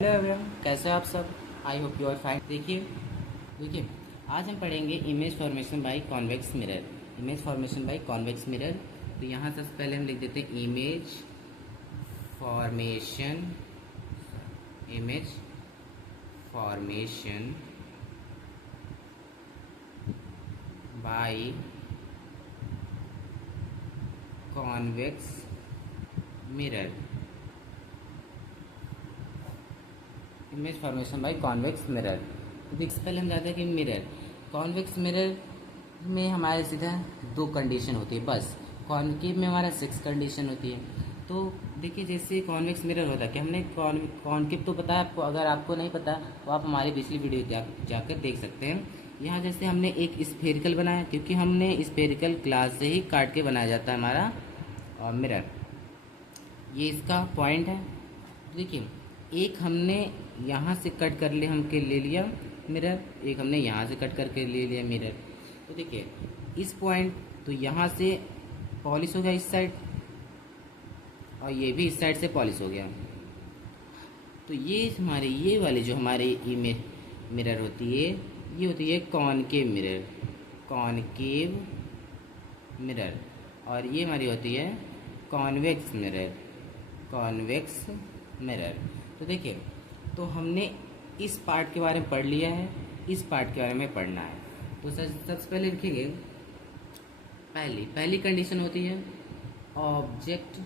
Hello everyone, कैसे हैं आप सब। I hope you are fine. देखिए देखिए आज हम पढ़ेंगे image formation by convex mirror. Image formation by convex mirror. तो यहाँ सबसे पहले हम लिख देते हैं formation image formation by convex mirror. Image formation by convex mirror. तो देखिए पहले हम जाते हैं कि मिरर, कॉन्वेक्स मिरर में हमारे सीधा दो कंडीशन होती है बस। कॉन्केव में हमारा 6 कंडीशन होती है। तो देखिए जैसे कॉन्वेक्स मिरर होता है कि हमने कॉन्केव तो पता है आपको, अगर आपको नहीं पता तो आप हमारी पिछली वीडियो जाकर देख सकते हैं। यहाँ जैसे हमने एक स्फेरिकल बनाया, क्योंकि हमने स्फेरिकल ग्लास से ही काट के बनाया जाता है हमारा मिरर। ये इसका पॉइंट है। देखिए एक हमने यहाँ से कट कर ले ले लिया मिरर, एक हमने यहाँ से कट करके ले लिया मिरर। तो देखिए इस पॉइंट, तो यहाँ से पॉलिश हो गया इस साइड, और ये भी इस साइड से पॉलिश हो गया। तो ये वाली जो हमारी इमेज मिरर होती है, ये होती है कॉनकेव मिरर, कॉनकेव मिरर। और ये हमारी होती है कॉन्वेक्स मिरर, कॉन्वेक्स मिरर। तो देखिए, तो हमने इस पार्ट के बारे में पढ़ लिया है, इस पार्ट के बारे में पढ़ना है। तो सबसे पहले लिखेंगे, पहली कंडीशन होती है ऑब्जेक्ट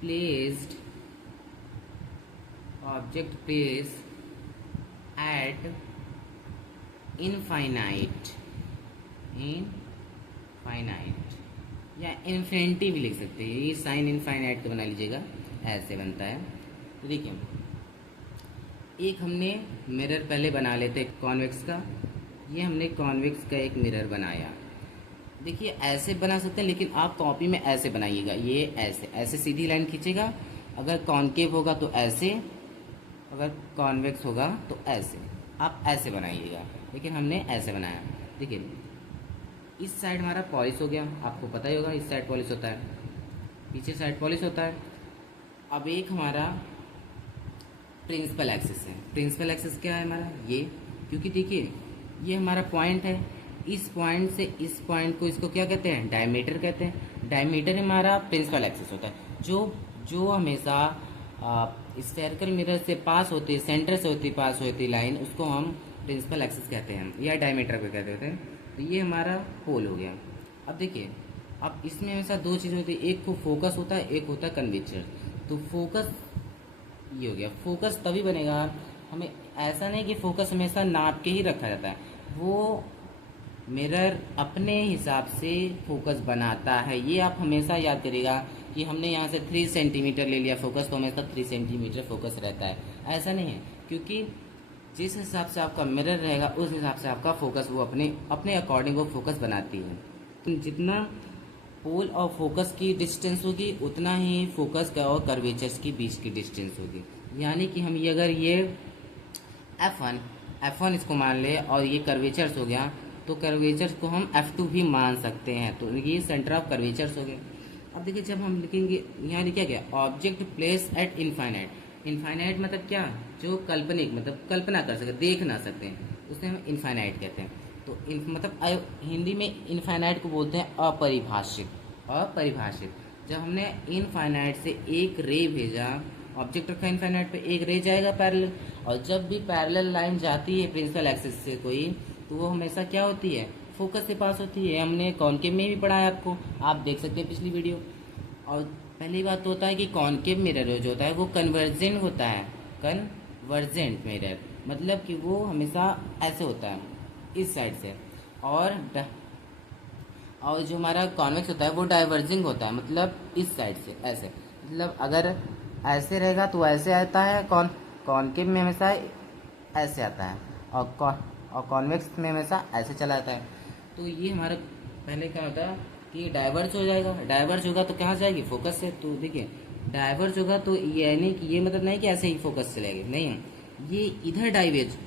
प्लेस्ड एट इनफाइनाइट या इन्फिनिटी भी लिख सकते हैं। ये साइन इनफाइनाइट का बना लीजिएगा, ऐसे बनता है। तो देखिए एक हमने मिरर पहले बना लेते कॉन्वेक्स का। ये हमने कॉन्वेक्स का एक मिरर बनाया। देखिए ऐसे बना सकते हैं, लेकिन आप कॉपी में ऐसे बनाइएगा। ये ऐसे सीधी लाइन खींचेगा। अगर कॉन्केव होगा तो ऐसे, अगर कॉन्वेक्स होगा तो ऐसे, आप ऐसे बनाइएगा। लेकिन हमने ऐसे बनाया। देखिए इस साइड हमारा पॉलिश हो गया, आपको पता ही होगा इस साइड पॉलिश होता है, पीछे साइड पॉलिश होता है। अब एक हमारा प्रिंसिपल एक्सिस है। प्रिंसिपल एक्सिस क्या है हमारा, ये, क्योंकि देखिए ये हमारा पॉइंट है, इस पॉइंट से इस पॉइंट को, इसको क्या कहते हैं, डायमीटर कहते हैं। डायमीटर हमारा प्रिंसिपल एक्सिस होता है, जो हमेशा स्फेरिकल मिरर से पास होती है, सेंटर से पास होती लाइन, उसको हम प्रिंसिपल एक्सिस कहते हैं या डायमीटर पे कहते हैं। तो ये हमारा पोल हो गया। अब देखिए, अब इसमें हमेशा दो चीज़ें होती है, एक को फोकस होता है, एक होता है कर्वेचर। तो फोकस ये हो गया। फोकस तभी बनेगा, हमें ऐसा नहीं कि फोकस हमेशा नाप के ही रखा जाता है, वो मिरर अपने हिसाब से फोकस बनाता है। ये आप हमेशा याद करिएगा कि हमने यहाँ से 3 सेंटीमीटर ले लिया फोकस, तो हमेशा 3 सेंटीमीटर फोकस रहता है, ऐसा नहीं है। क्योंकि जिस हिसाब से आपका मिरर रहेगा उस हिसाब से आपका फोकस वो अपने अकॉर्डिंग वो फोकस बनाती है। जितना पोल और फोकस की डिस्टेंस होगी उतना ही फोकस का और कर्वेचर्स की बीच की डिस्टेंस होगी। यानी कि हम अगर ये F1 इसको मान ले और ये कर्वेचर्स हो गया, तो कर्वेचर्स को हम F2 भी मान सकते हैं। तो ये सेंटर ऑफ कर्वेचर्स हो गए। अब देखिए जब हम लिखेंगे, यहाँ लिखा गया object place at infinite. Infinite मतलब क्या, जो काल्पनिक, मतलब कल्पना कर सके, देख ना सकते हैं, उसे हम इनफाइनाइट कहते हैं। तो मतलब हिंदी में इनफाइनाइट को बोलते हैं अपरिभाषित। जब हमने इनफाइनाइट से एक रे भेजा, ऑब्जेक्ट रखा इनफाइनाइट पे, एक रे जाएगा पैरेलल, और जब भी पैरेलल लाइन जाती है प्रिंसिपल एक्सिस से कोई, तो वो हमेशा क्या होती है, फोकस से पास होती है। हमने कॉनकेव में भी पढ़ा है, आपको आप देख सकते हैं पिछली वीडियो। और पहली बात तो होता है कि कॉनकेव मिरर जो होता है वो कन्वर्जेंट होता है। कन्वर्जेंट मिरर मतलब कि वो हमेशा ऐसे होता है, इस साइड से। और जो हमारा कॉन्वेक्स होता है वो डाइवर्जिंग होता है, मतलब इस साइड से ऐसे। मतलब अगर ऐसे रहेगा तो ऐसे आता है, कॉनकेव में हमेशा ऐसे आता है, और कॉन्वेक्स में हमेशा ऐसे चला जाता है। तो ये हमारा पहले क्या होता है कि डाइवर्ज हो जाएगा। डाइवर्ज होगा तो कहाँ जाएगी, फोकस से। तो देखिए डाइवर्ज होगा तो ये नहीं कि, ये मतलब नहीं कि ऐसे ही फोकस चलेगी, नहीं, ये इधर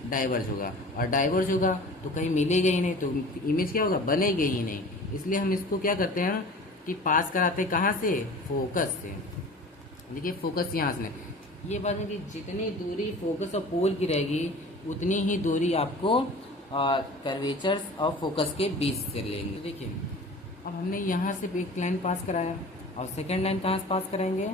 डाइवर्ज होगा, और डाइवर्ज होगा तो कहीं मिलेगा ही नहीं, तो इमेज क्या होगा, बनेगी ही नहीं। इसलिए हम इसको क्या करते हैं कि पास कराते हैं, कहाँ से, फोकस से। देखिए फोकस यहाँ से ये बात है कि जितनी दूरी फोकस और पोल की रहेगी उतनी ही दूरी आपको कर्वेचर्स और फोकस के बीच से लेंगे। देखिए अब हमने यहाँ से एक लाइन पास कराया और सेकंड लाइन कहाँ से पास कराएंगे,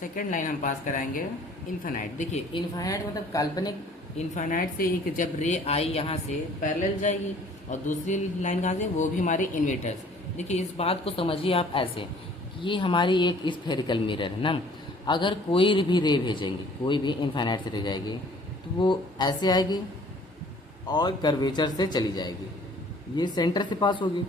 सेकंड लाइन हम पास कराएंगे इन्फाइनाइट। देखिए इन्फाइनाइट मतलब काल्पनिक, इन्फाइनाइट से एक जब रे आई यहाँ से पैरेलल जाएगी और दूसरी लाइन कहाँ से, वो भी हमारे इन्वर्टर्स। देखिए इस बात को समझिए आप ऐसे, ये हमारी एक स्फेरिकल मिरर है ना, अगर कोई भी रे भेजेंगे, कोई भी इन्फाइनाइट से रे जाएगी तो वो ऐसे आएगी और कर्वेचर से चली जाएगी। ये सेंटर से पास होगी,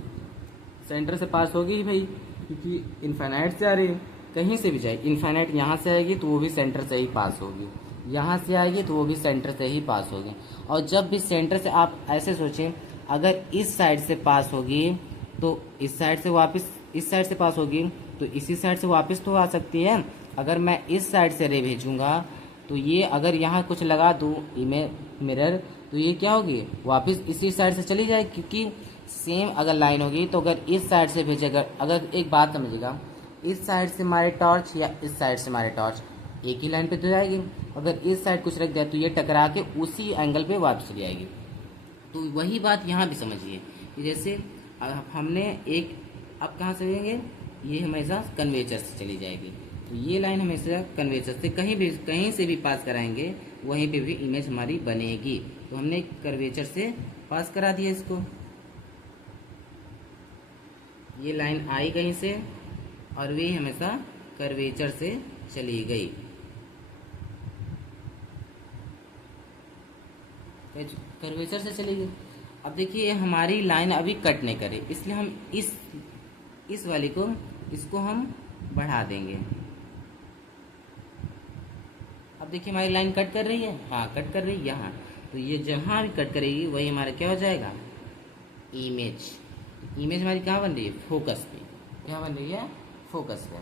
सेंटर से पास होगी भाई, क्योंकि इन्फाइनाइट से आ रही है, कहीं से भी जाएगी। इन्फाइनाइट यहाँ से आएगी तो वो भी सेंटर से ही पास होगी, यहाँ से आएगी तो वो भी सेंटर से ही पास होगी। और जब भी सेंटर से, आप ऐसे सोचें, अगर इस साइड से पास होगी तो इस साइड से वापस इस साइड से पास होगी तो इसी साइड से वापस तो आ सकती है। अगर मैं इस साइड से रे भेजूंगा तो ये अगर यहाँ कुछ लगा दूँ मिरर तो ये क्या होगी, वापस इसी साइड से चली जाएगी, क्योंकि सेम अगर लाइन होगी तो अगर इस साइड से भेजेगा, अगर एक बात समझिएगा, इस साइड से मारे टॉर्च या इस साइड से मारे टॉर्च एक ही लाइन पे तो जाएगी। अगर इस साइड कुछ रख दिया तो ये टकरा के उसी एंगल पे वापस चली आएगी। तो वही बात यहाँ भी समझिए कि जैसे अब हमने एक, अब कहाँ से लेंगे, ये हमेशा कन्वेचर से चली जाएगी, तो ये लाइन हमेशा कन्वेचर से कहीं से भी पास कराएंगे वहीं पे भी इमेज हमारी बनेगी। तो हमने कर्वेचर से पास करा दिया इसको, ये लाइन आई कहीं से और वे हमेशा कर्वेचर से चली गई, कर्वेचर से चली गई। अब देखिए हमारी लाइन अभी कट नहीं करे, इसलिए हम इस वाली को, इसको हम बढ़ा देंगे। अब देखिए हमारी लाइन कट कर रही है, हाँ कट कर रही है यहाँ, तो ये जहाँ भी कट करेगी वही हमारा क्या हो जाएगा, इमेज। इमेज हमारी कहाँ बन रही है, फोकस पे, क्या बन रही है, फोकस पे।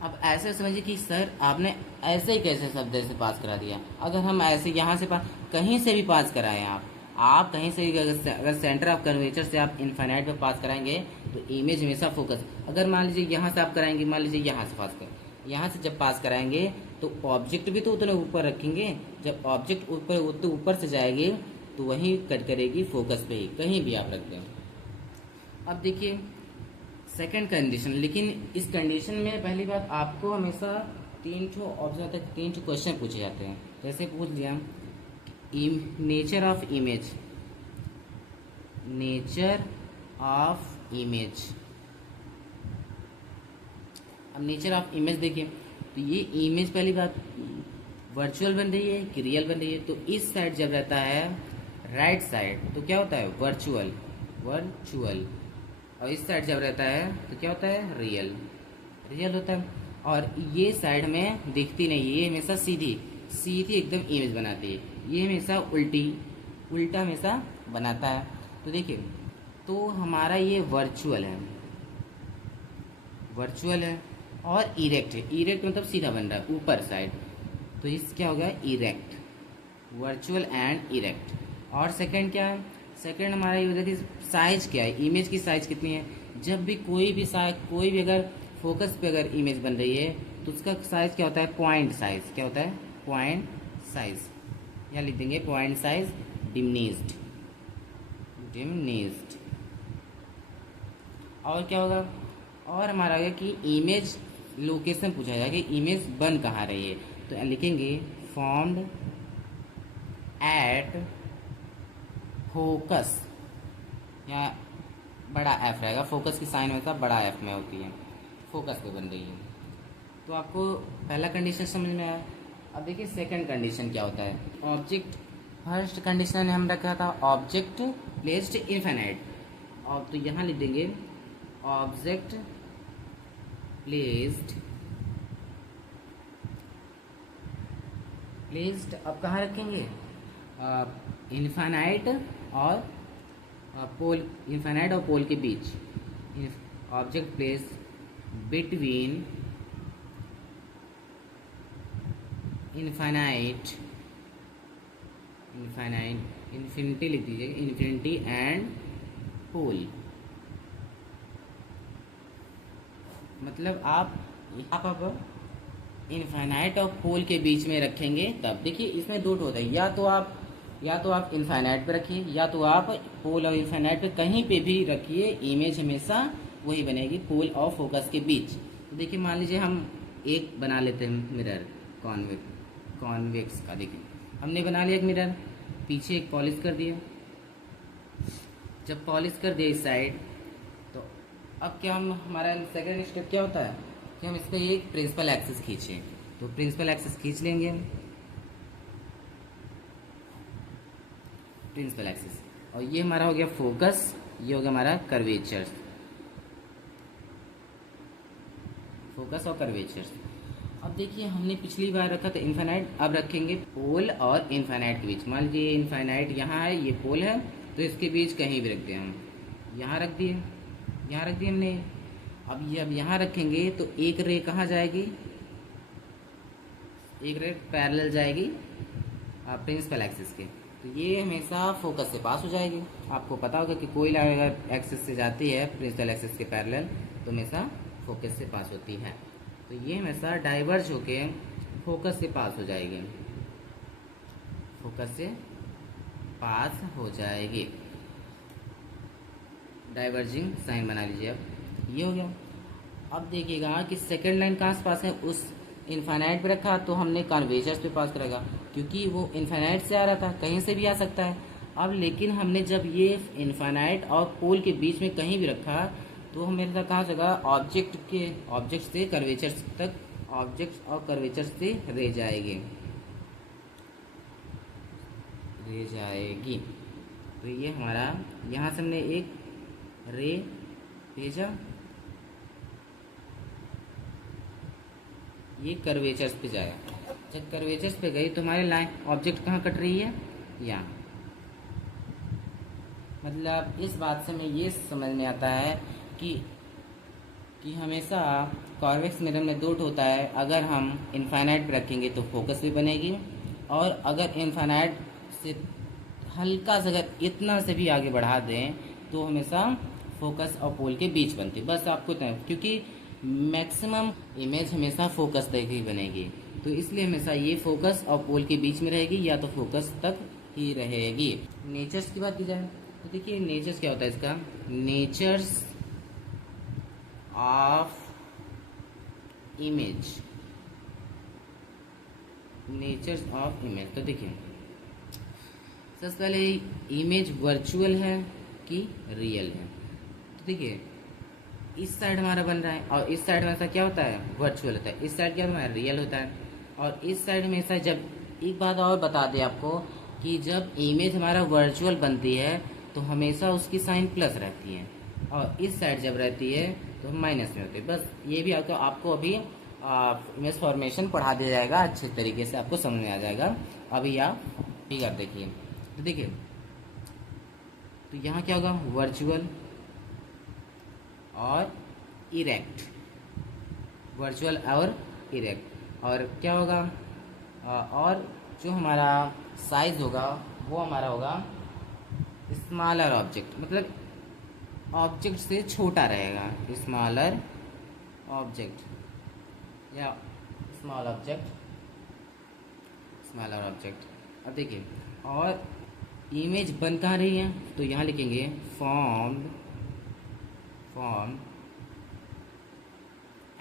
अब ऐसे समझिए कि सर आपने ऐसे ही कैसे शब्द से पास करा दिया। अगर हम ऐसे यहाँ से पास, कहीं से भी पास कराएं आप कहीं से भी, अगर सेंटर ऑफ कर्वेचर से आप इनफाइनाइट पे पास कराएंगे तो इमेज हमेशा फोकस। अगर मान लीजिए यहाँ से आप कराएंगे, मान लीजिए यहाँ से पास कर, यहाँ से जब पास कराएंगे तो ऑब्जेक्ट भी तो उतने ऊपर रखेंगे, जब ऑब्जेक्ट ऊपर उतने ऊपर से जाएगी तो वहीं कट करेगी फोकस पे ही, कहीं भी आप रख दें। अब देखिए सेकंड कंडीशन, लेकिन इस कंडीशन में पहली बात आपको हमेशा 3 ऑप्शन तक 3 क्वेश्चन पूछे जाते हैं। जैसे पूछ लिया nature of image, nature of image. अब नेचर ऑफ इमेज देखिए, तो ये इमेज पहली बात वर्चुअल बन रही है कि रियल बन रही है, तो इस साइड जब रहता है राइट साइड तो क्या होता है, वर्चुअल, और इस साइड जब रहता है तो क्या होता है, रियल होता है। और ये साइड में दिखती नहीं, ये हमेशा सीधी एकदम इमेज बनाती है, ये हमेशा उल्टा हमेशा बनाता है। तो देखिए, तो हमारा ये वर्चुअल है और इरेक्ट है। इरेक्ट मतलब सीधा बन रहा है ऊपर साइड, तो इस क्या हो गया, इरेक्ट, वर्चुअल एंड इरेक्ट। और सेकंड क्या है, सेकंड हमारा ये हो जाती है साइज क्या है, इमेज की साइज कितनी है। जब भी कोई भी अगर फोकस पे अगर इमेज बन रही है तो उसका साइज क्या होता है, पॉइंट साइज। क्या होता है, पॉइंट साइज। यहाँ लिख देंगे पॉइंट साइज डिमिनिश्ड। और क्या होगा, और हमारा होगा कि इमेज लोकेशन पूछा जाएगा कि इमेज बन कहाँ रही है, तो लिखेंगे फॉर्म्ड एट फोकस, यहाँ बड़ा एफ रहेगा, फोकस की साइन होता है बड़ा एफ में होती है, फोकस पे बन रही है। तो आपको पहला कंडीशन समझ में आया। अब देखिए सेकंड कंडीशन क्या होता है, ऑब्जेक्ट। फर्स्ट कंडीशन हम रखा था ऑब्जेक्ट प्लेस्ड इनफाइनाइट, और तो यहाँ लिख देंगे ऑब्जेक्ट प्लेस्ड अब कहाँ रखेंगे, इनफाइनाइट और पोल के बीच। ऑब्जेक्ट प्लेस बिटवीन इन्फिनिटी लिख दीजिए, इन्फिनिटी एंड पोल। मतलब आप इनफाइनाइट और पोल के बीच में रखेंगे तब देखिए इसमें दो होता है, या तो आप इनफाइनाइट पे रखिए या तो आप पोल और इनफाइनाइट पे कहीं पे भी रखिए, इमेज हमेशा वही बनेगी पोल और फोकस के बीच। तो देखिए मान लीजिए हम एक बना लेते हैं मिरर कॉन्वेक्स का। देखिए हमने बना लिया एक मिरर, पीछे एक पॉलिश कर दिया। जब पॉलिश कर दिया इस साइड, तो अब क्या हम हमारा सेकेंड स्टेप क्या होता है कि हम इस पर एक प्रिंसिपल एक्सिस खींचें। तो प्रिंसिपल एक्सिस खींच लेंगे हम, प्रिंसिपल एक्सिस, और ये हमारा हो गया फोकस, ये हो गया हमारा कर्वेचर्स, फोकस और कर्वेचर्स। अब देखिए हमने पिछली बार रखा था इनफाइनाइट, अब रखेंगे पोल और इनफाइनाइट के बीच। मान लीजिए इनफाइनाइट यहाँ है, ये पोल है, तो इसके बीच कहीं भी रख दिया हम, यहाँ रख दिए, यहाँ रख दिए हमने। अब यहाँ रखेंगे तो एक रे कहाँ जाएगी, एक रे पैरेलल जाएगी प्रिंसिपल एक्सिस के, तो ये हमेशा फोकस से पास हो जाएगी। आपको पता होगा कि कोई अगर एक्सिस से जाती है प्रिंसिपल एक्सिस के पैरेलल तो हमेशा फोकस से पास होती है। तो ये हमेशा डाइवर्ज होके फोकस से पास हो जाएगी, फोकस से पास हो जाएगी, डाइवर्जिंग साइन बना लीजिए। अब ये हो गया। अब देखिएगा कि सेकंड लाइन कहाँ से पास है, उस इनफाइनाइट पे रखा तो हमने कर्वेचर्स पे पास करेगा, क्योंकि वो इनफाइनाइट से आ रहा था, कहीं से भी आ सकता है। अब लेकिन हमने जब ये इनफाइनाइट और पोल के बीच में कहीं भी रखा तो हमें कहाँ जगह ऑब्जेक्ट से कर्वेचर्स तक, ऑब्जेक्ट और कर्वेचर से रे जाएगी। तो ये हमारा यहाँ से हमने एक रे भेजा, ये कर्वेचर्स पे जाएगा। जब कर्वेचर्स पे गई तो हमारी लाइन ऑब्जेक्ट कहाँ कट रही है, यहाँ। मतलब इस बात से हमें ये समझ में आता है कि हमेशा कॉन्वेक्स मिरर में दो होता है। अगर हम इनफाइनाइट पे रखेंगे तो फोकस भी बनेगी, और अगर इनफाइनाइट से हल्का सा अगर इतना से भी आगे बढ़ा दें तो हमेशा फोकस और पोल के बीच बनती है। बस आपको इतना, क्योंकि मैक्सिमम इमेज हमेशा फोकस तक ही बनेगी, तो इसलिए हमेशा ये फोकस और पोल के बीच में रहेगी या तो फोकस तक ही रहेगी। नेचर्स की बात की जाए तो देखिए नेचर्स क्या होता है इसका, natures of image, natures of image. तो देखिए सबसे पहले इमेज वर्चुअल है कि रियल है। तो देखिए इस साइड हमारा बन रहा है और इस साइड हमेशा क्या होता है, वर्चुअल होता है। इस साइड क्या हमारा रियल होता है। और इस साइड हमेशा, जब एक बात और बता दें आपको कि जब इमेज हमारा वर्चुअल बनती है तो हमेशा उसकी साइन प्लस रहती है, और इस साइड जब रहती है तो माइनस में होती है। बस ये भी आपको अभी इमेज फॉर्मेशन पढ़ा दिया जाएगा, अच्छे तरीके से आपको समझ में आ जाएगा। अभी आप फिगर देखिए, तो देखिए तो यहाँ क्या होगा, वर्चुअल और इरेक्ट, वर्चुअल और इरेक्ट। और क्या होगा, और जो हमारा साइज होगा वो हमारा होगा स्मॉलर ऑब्जेक्ट, मतलब ऑब्जेक्ट से छोटा रहेगा, स्मॉलर ऑब्जेक्ट या स्मॉल ऑब्जेक्ट, स्मॉलर ऑब्जेक्ट। अब देखिए और इमेज बन कहाँ रही है, तो यहाँ लिखेंगे form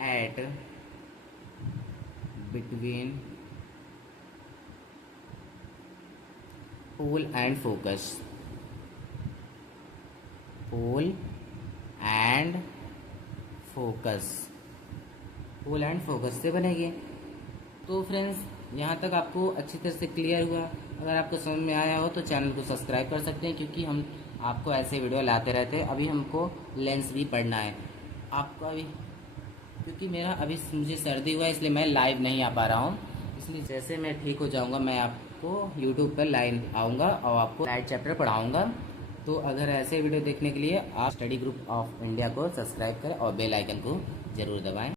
at between pole and focus, pole and focus, pole and focus से बनेगी। तो फ्रेंड्स यहाँ तक आपको अच्छी तरह से क्लियर हुआ। अगर आपको समझ में आया हो तो चैनल को सब्सक्राइब कर सकते हैं, क्योंकि हम आपको ऐसे वीडियो लाते रहते हैं। अभी हमको लेंस भी पढ़ना है आपको अभी, क्योंकि मुझे सर्दी हुआ है इसलिए मैं लाइव नहीं आ पा रहा हूँ। इसलिए जैसे मैं ठीक हो जाऊँगा मैं आपको यूट्यूब पर लाइव आऊँगा और आपको लाइव चैप्टर पढ़ाऊँगा। तो अगर ऐसे वीडियो देखने के लिए आप स्टडी ग्रुप ऑफ इंडिया को सब्सक्राइब करें और बेल आइकन को ज़रूर दबाएं।